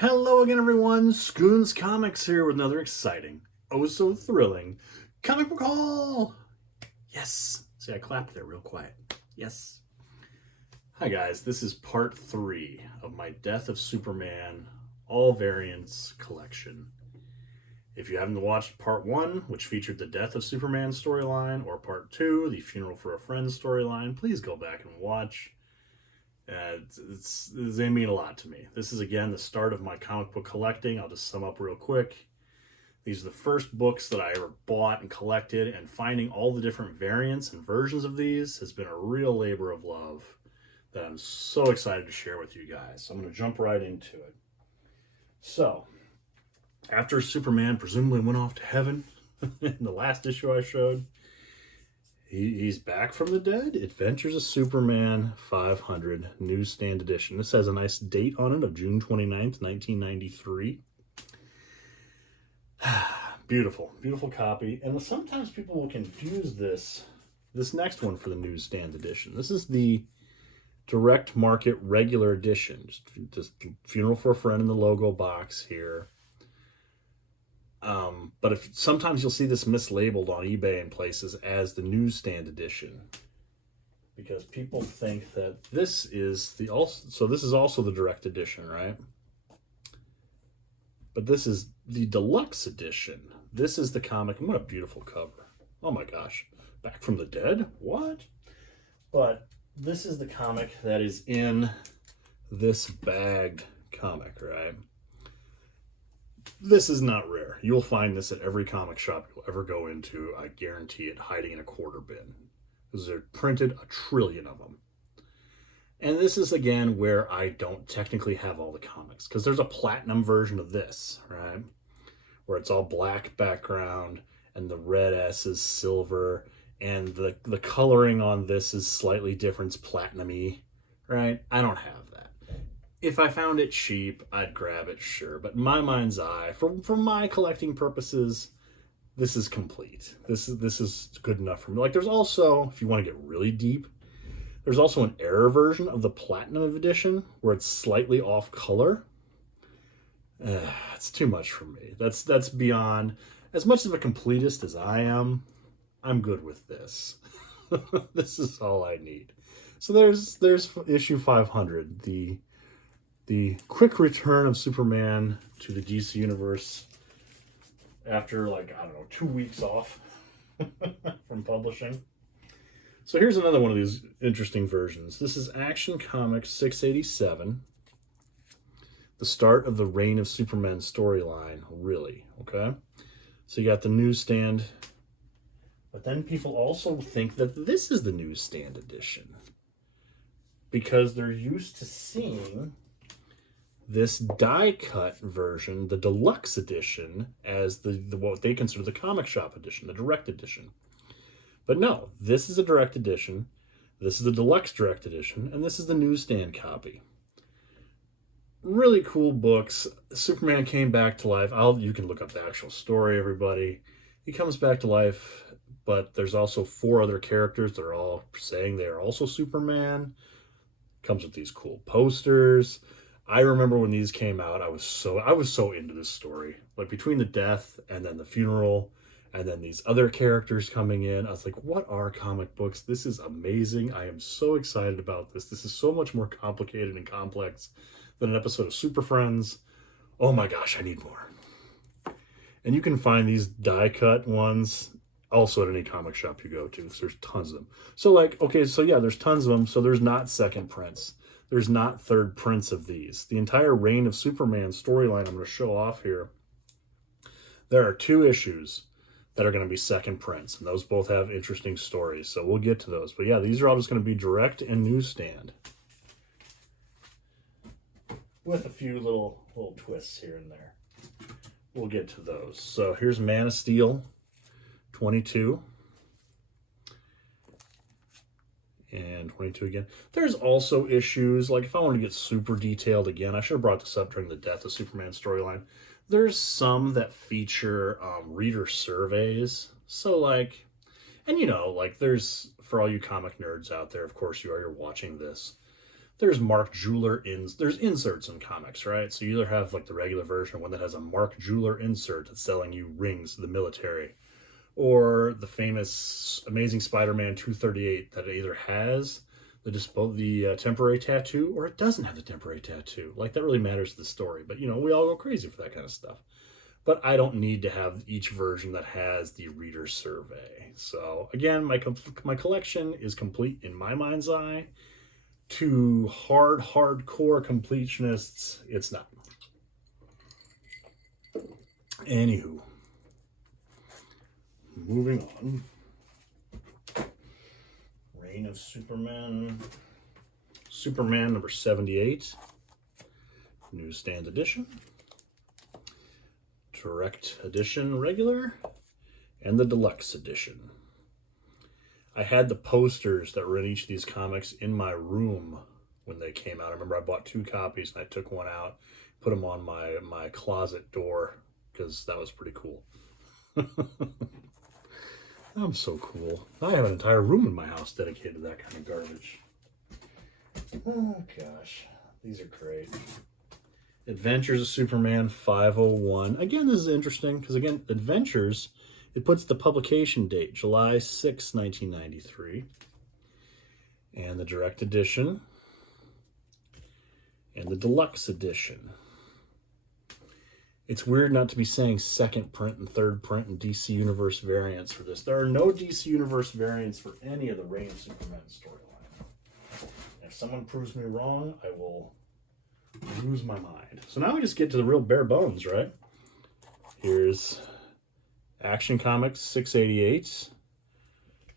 Hello again, everyone. Scoons Comics here with another exciting, oh so thrilling comic book haul. Yes. See, I clapped there real quiet. Yes. Hi, guys. This is part 3 of my Death of Superman All Variants collection. If you haven't watched part 1, which featured the Death of Superman storyline, or part 2, the Funeral for a Friend storyline, please go back and watch. They mean a lot to me. This is, again, the start of my comic book collecting. I'll just sum up real quick. These are the first books that I ever bought and collected, and finding all the different variants and versions of these has been a real labor of love that I'm so excited to share with you guys. So I'm going to jump right into it. So, after Superman presumably went off to heaven in the last issue I showed, he's back from the dead. Adventures of Superman 500 Newsstand Edition. This has a nice date on it of June 29th, 1993. Beautiful, beautiful copy. And sometimes people will confuse this next one for the Newsstand Edition. This is the direct market regular edition. Just Funeral for a Friend in the logo box here. But sometimes you'll see this mislabeled on eBay and places as the Newsstand Edition, because people think that this is this is also the direct edition, right? But this is the deluxe edition. This is the comic. What a beautiful cover. Oh my gosh. Back from the dead? What? But this is the comic that is in this bagged comic, right? This is not rare. You'll find this at every comic shop you'll ever go into. I guarantee it, hiding in a quarter bin. Because they're printed a trillion of them. And this is, again, where I don't technically have all the comics. Because there's a platinum version of this, right? Where it's all black background, and the red S is silver, and the coloring on this is slightly different. It's platinum-y, right? I don't have that. If I found it cheap, I'd grab it, sure. But in my mind's eye, for my collecting purposes, this is complete. This is good enough for me. Like, there's also, if you want to get really deep, there's also an error version of the Platinum Edition where it's slightly off color. It's too much for me. That's beyond. As much of a completist as I am, I'm good with this. This is all I need. So there's issue 500, the quick return of Superman to the DC Universe after, like, I don't know, 2 weeks off from publishing. So here's another one of these interesting versions. This is Action Comics 687, the start of the Reign of Superman storyline, really, okay? So you got the Newsstand, but then people also think that this is the Newsstand Edition because they're used to seeing this die-cut version, the deluxe edition, as the what they consider the comic shop edition, the direct edition. But no, this is a direct edition, this is the deluxe direct edition, and this is the newsstand copy. Really cool books. Superman came back to life. You can look up the actual story, everybody. He comes back to life, but there's also 4 other characters that are all saying they are also Superman. Comes with these cool posters. I remember when these came out, I was so into this story. Like, between the death and then the funeral and then these other characters coming in, I was like, what are comic books? This is amazing. I am so excited about this. This is so much more complicated and complex than an episode of Super Friends. Oh my gosh, I need more. And you can find these die-cut ones also at any comic shop you go to. So there's tons of them. So, like, okay, so yeah, there's tons of them. So there's not second prints. There's not third prints of these. The entire Reign of Superman storyline I'm going to show off here. There are 2 issues that are going to be second prints, and those both have interesting stories, so we'll get to those. But yeah, these are all just going to be direct and newsstand, with a few little twists here and there. We'll get to those. So here's Man of Steel 22. And 22 again. There's also issues, like if I want to get super detailed again, I should have brought this up during the Death of Superman storyline. There's some that feature reader surveys. So, like, and you know, like, there's, for all you comic nerds out there, of course you're watching this, there's there's inserts in comics, right? So you either have like the regular version, one that has a Mark Jeweler insert that's selling you rings to the military, or the famous Amazing Spider-Man 238 that either has the temporary tattoo or it doesn't have the temporary tattoo. Like, that really matters to the story, but we all go crazy for that kind of stuff. But I don't need to have each version that has the reader survey. So again, my collection is complete in my mind's eye. To hardcore completionists, it's not. Anywho, moving on. Reign of Supermen. Superman number 78. Newsstand edition. Direct edition regular. And the deluxe edition. I had the posters that were in each of these comics in my room when they came out. I remember I bought 2 copies and I took one out, put them on my closet door because that was pretty cool. I'm so cool. I have an entire room in my house dedicated to that kind of garbage. Oh gosh, these are great. Adventures of Superman 501. Again, this is interesting because, again, Adventures, it puts the publication date, July 6, 1993. And the direct edition. And the deluxe edition. It's weird not to be saying second print and third print and DC Universe variants for this. There are no DC Universe variants for any of the Reign of Superman storyline. If someone proves me wrong, I will lose my mind. So now we just get to the real bare bones, right? Here's Action Comics 688.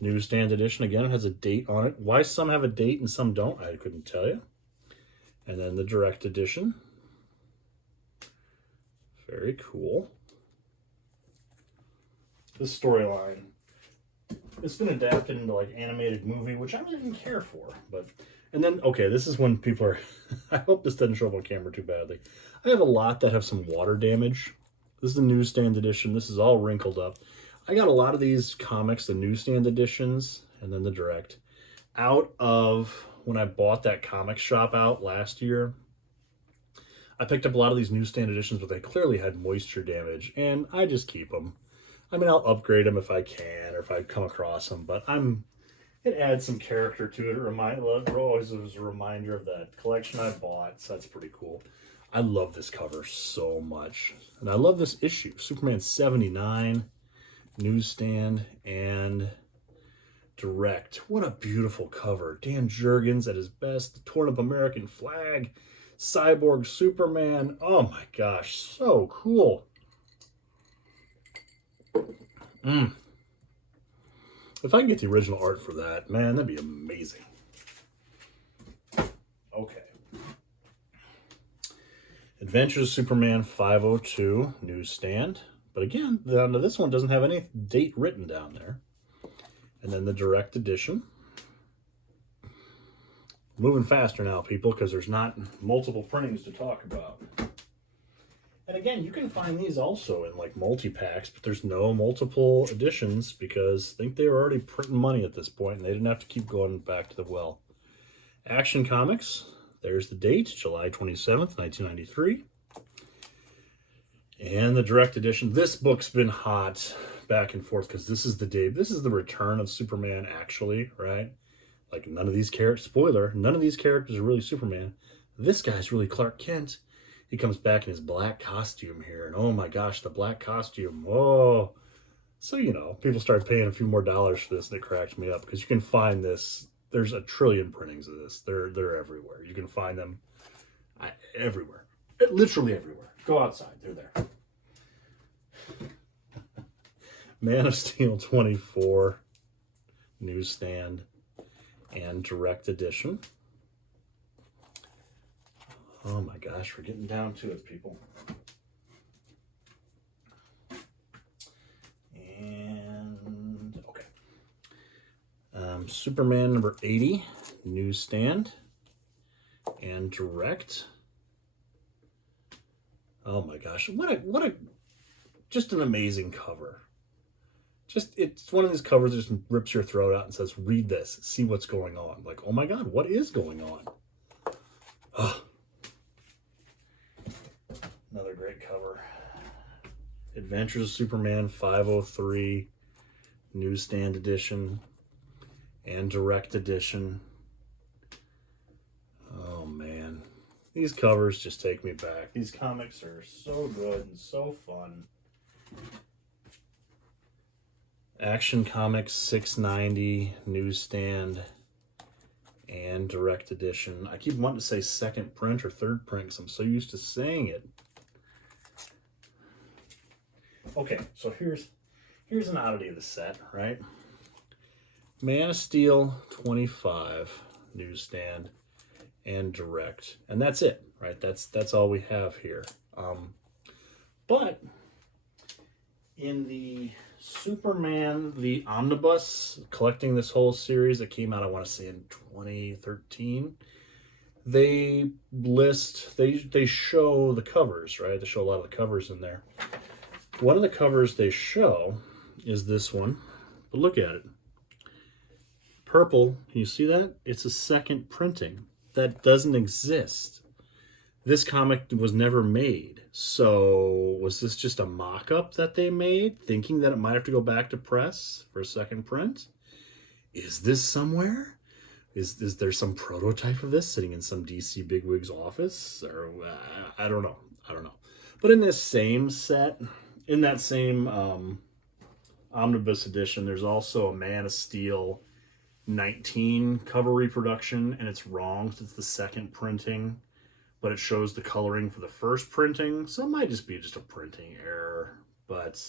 Newsstand edition. Again, it has a date on it. Why some have a date and some don't, I couldn't tell you. And then the direct edition. Very cool. This storyline, it's been adapted into like animated movie, which I really didn't care for. And then, okay, this is when people are, I hope this doesn't show up on camera too badly. I have a lot that have some water damage. This is the Newsstand edition. This is all wrinkled up. I got a lot of these comics, the Newsstand editions, and then the direct, out of when I bought that comic shop out last year. I picked up a lot of these Newsstand editions, but they clearly had moisture damage, and I just keep them. I mean, I'll upgrade them if I can, or if I come across them, but it adds some character to it. It always was a reminder of that collection I bought, so that's pretty cool. I love this cover so much. And I love this issue. Superman 79, Newsstand, and direct. What a beautiful cover. Dan Jurgens at his best. The torn up American flag. Cyborg Superman. Oh my gosh, so cool. If I can get the original art for that, man, that'd be amazing. Okay. Adventures of Superman 502, Newsstand. But again, this one doesn't have any date written down there. And then the direct edition. Moving faster now, people, because there's not multiple printings to talk about. And again, you can find these also in like multi-packs, but there's no multiple editions because I think they were already printing money at this point and they didn't have to keep going back to the well. Action Comics, there's the date, July 27th, 1993. And the direct edition. This book's been hot back and forth because this is the day, this is the return of Superman actually, right? Like none of these characters, spoiler, none of these characters are really Superman. This guy's really Clark Kent. He comes back in his black costume here, and oh my gosh, the black costume, oh. So, people started paying a few more dollars for this, and it cracked me up, because you can find this, there's a trillion printings of this. They're everywhere. You can find them everywhere. Literally everywhere. Go outside, they're there. Man of Steel 24, Newsstand, and direct edition. Oh my gosh, we're getting down to it, people. And, okay. Superman number 80, Newsstand, and direct. Oh my gosh, what a, just an amazing cover. It's one of these covers that just rips your throat out and says, read this, see what's going on. Like, oh my God, what is going on? Oh, another great cover. Adventures of Superman 503, Newsstand Edition, and Direct Edition. Oh man, these covers just take me back. These comics are so good and so fun. Action Comics 690, Newsstand, and Direct Edition. I keep wanting to say second print or third print because I'm so used to saying it. Okay, so here's an oddity of the set, right? Man of Steel 25, Newsstand, and Direct, and that's it, right? That's all we have here. But in the Superman, the omnibus, collecting this whole series that came out, I want to say in 2013, they show the covers, right? They show a lot of the covers in there. One of the covers they show is this one, but look at it. Purple, can you see that? It's a second printing. That doesn't exist. This comic was never made. So was this just a mock-up that they made, thinking that it might have to go back to press for a second print? Is this somewhere? Is there some prototype of this sitting in some DC bigwig's office? Or I don't know. But in this same set, in that same omnibus edition, there's also a Man of Steel 19 cover reproduction, and it's wrong. It's the second printing, but it shows the coloring for the first printing, so it might just be a printing error. But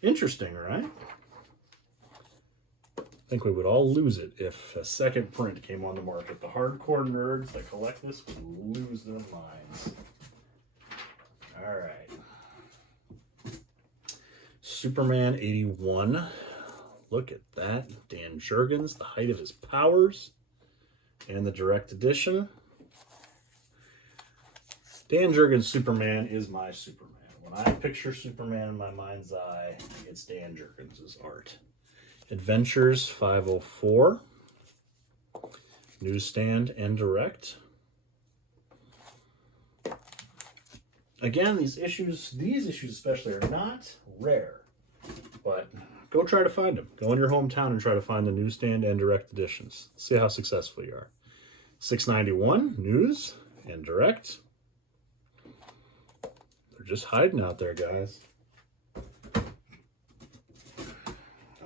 interesting, right? I think we would all lose it if a second print came on the market. The hardcore nerds that collect this would lose their minds. All right. Superman 81. Look at that. Dan Jurgens, the height of his powers. And the Direct Edition. Dan Jurgens' Superman is my Superman. When I picture Superman in my mind's eye, it's Dan Jurgens' art. Adventures 504. Newsstand and Direct. Again, these issues especially, are not rare, but go try to find them. Go in your hometown and try to find the Newsstand and Direct editions. See how successful you are. 691, News and Direct. They're just hiding out there, guys.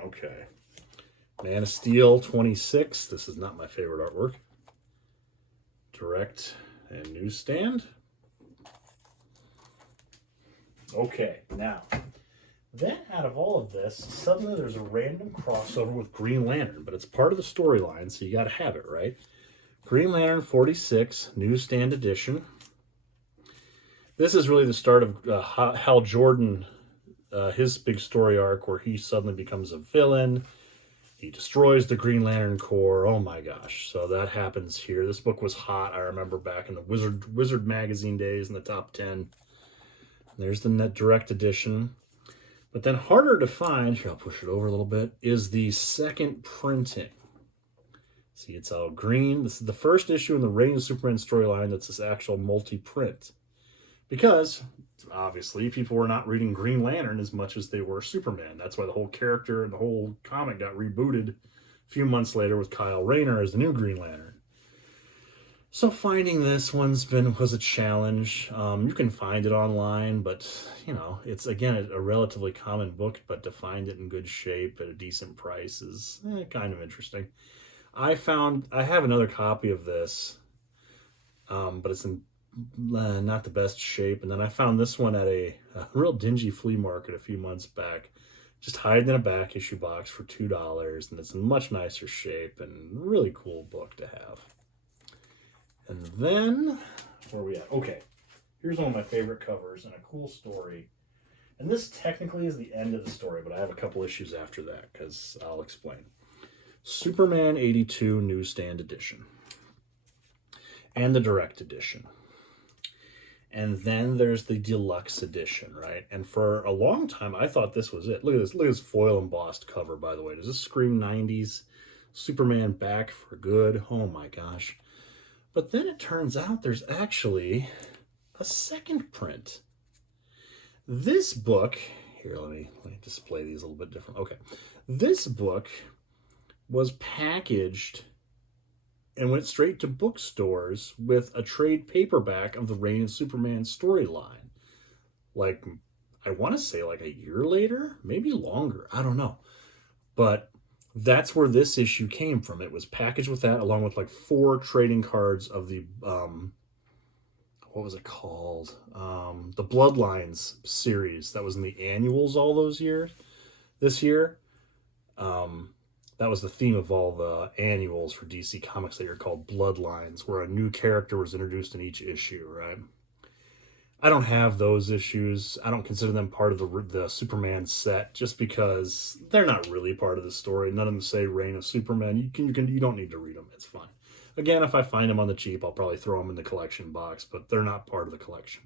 Okay. Man of Steel 26. This is not my favorite artwork. Direct and Newsstand. Okay, now, then out of all of this, suddenly there's a random crossover with Green Lantern, but it's part of the storyline, so you got to have it, right? Green Lantern 46, Newsstand Edition. This is really the start of Hal Jordan, his big story arc, where he suddenly becomes a villain. He destroys the Green Lantern Corps. Oh my gosh. So that happens here. This book was hot, I remember, back in the Wizard magazine days, in the top 10. There's the Direct Edition. But then harder to find, here I'll push it over a little bit, is the second printing. See, it's all green. This is the first issue in the Reign of Superman storyline that's this actual multi-print. Because, obviously, people were not reading Green Lantern as much as they were Superman. That's why the whole character and the whole comic got rebooted a few months later with Kyle Rayner as the new Green Lantern. So finding this was a challenge. You can find it online, but, you know, it's, again, a relatively common book, but to find it in good shape at a decent price is kind of interesting. I have another copy of this, but it's in not the best shape. And then I found this one at a real dingy flea market a few months back, just hiding in a back issue box for $2, and it's in much nicer shape and really cool book to have. And then, where are we at? Okay, here's one of my favorite covers and a cool story. And this technically is the end of the story, but I have a couple issues after that, because I'll explain. Superman 82 Newsstand Edition. And the Direct Edition. And then there's the Deluxe Edition, right? And for a long time, I thought this was it. Look at this foil embossed cover, by the way. Does this scream 90s? Superman back for good? Oh my gosh. But then it turns out there's actually a second print. This book, here, let me display these a little bit different. Okay. This book was packaged and went straight to bookstores with a trade paperback of the Reign of Superman storyline. Like, I want to say like a year later, maybe longer. I don't know. But that's where this issue came from. It was packaged with that, along with like 4 trading cards of the what was it called? The Bloodlines series that was in the annuals all those years. This year, that was the theme of all the annuals for DC Comics that year, called Bloodlines, where a new character was introduced in each issue, right? I don't have those issues. I don't consider them part of the Superman set, just because they're not really part of the story. None of them say Reign of Superman. You don't need to read them. It's fine. Again, if I find them on the cheap, I'll probably throw them in the collection box, but they're not part of the collection.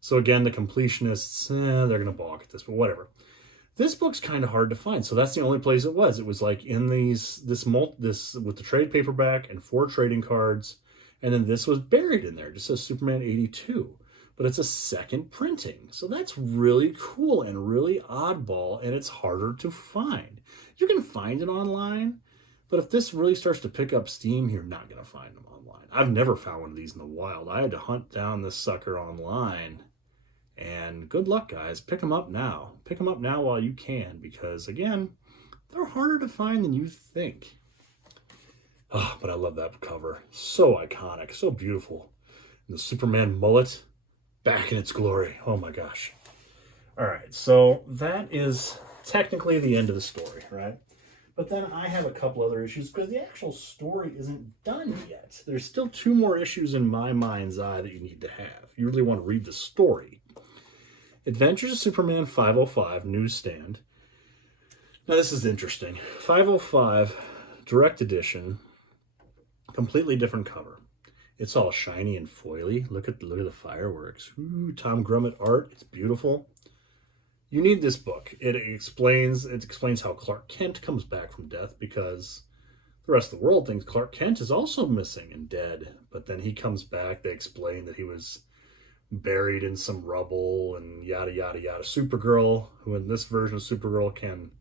So again, the completionists, they're going to balk at this, but whatever. This book's kind of hard to find, so that's the only place it was. It was like in this with the trade paperback and 4 trading cards, and then this was buried in there. It just says Superman 82, but it's a second printing, so that's really cool and really oddball, and it's harder to find. You can find it online, but if this really starts to pick up steam, you're not going to find them online. I've never found one of these in the wild. I had to hunt down this sucker online. And good luck, guys. Pick them up now. Pick them up now while you can, because, again, they're harder to find than you think. Oh, but I love that cover. So iconic. So beautiful. And the Superman mullet back in its glory. Oh, my gosh. All right, so that is technically the end of the story, right? But then I have a couple other issues, because the actual story isn't done yet. There's still 2 more issues in my mind's eye that you need to have. You really want to read the story. Adventures of Superman 505, Newsstand. Now this is interesting. 505, direct edition, completely different cover. It's all shiny and foily. Look at the fireworks. Ooh, Tom Grummett art. It's beautiful. You need this book. It explains how Clark Kent comes back from death, because the rest of the world thinks Clark Kent is also missing and dead. But then he comes back. They explain that he was buried in some rubble and yada yada yada. Supergirl, who in this version of Supergirl can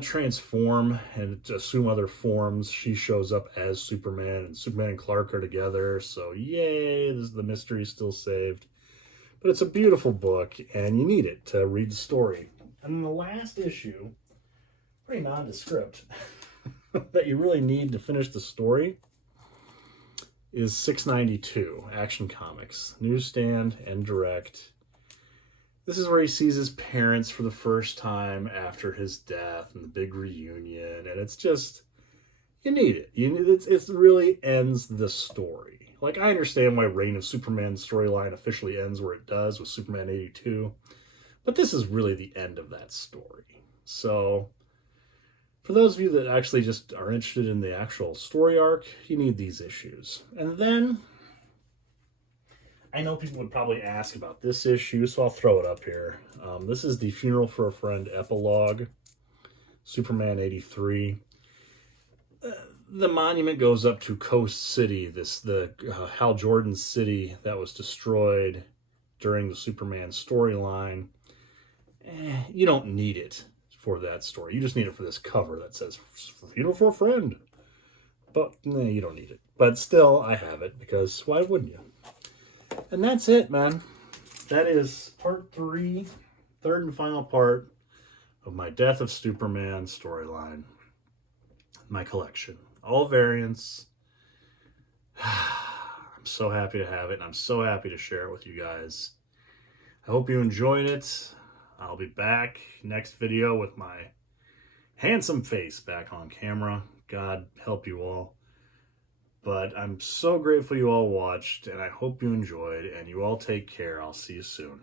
transform and assume other forms, she shows up as Superman, and Superman and Clark are together. So yay, the mystery is still saved. But it's a beautiful book, and you need it to read the story. And then the last issue, pretty nondescript, that you really need to finish the story, is 692, Action Comics, Newsstand and Direct. This is where he sees his parents for the first time after his death, and the big reunion, and it's just, you need it. It really ends the story. Like, I understand why Reign of Superman storyline officially ends where it does with Superman 82, but this is really the end of that story. So, for those of you that actually just are interested in the actual story arc, you need these issues. And then, I know people would probably ask about this issue, so I'll throw it up here. This is the Funeral for a Friend epilogue, Superman 83. The monument goes up to Coast City, the Hal Jordan city that was destroyed during the Superman storyline. You don't need it for that story. You just need it for this cover that says Funeral for a Friend. But you don't need it. But still, I have it, because why wouldn't you? And that's it, man. That is part 3, third and final part of my Death of Superman storyline. My collection. All variants. I'm so happy to have it, and I'm so happy to share it with you guys. I hope you enjoyed it. I'll be back next video with my handsome face back on camera. God help you all. But I'm so grateful you all watched, and I hope you enjoyed, and you all take care. I'll see you soon.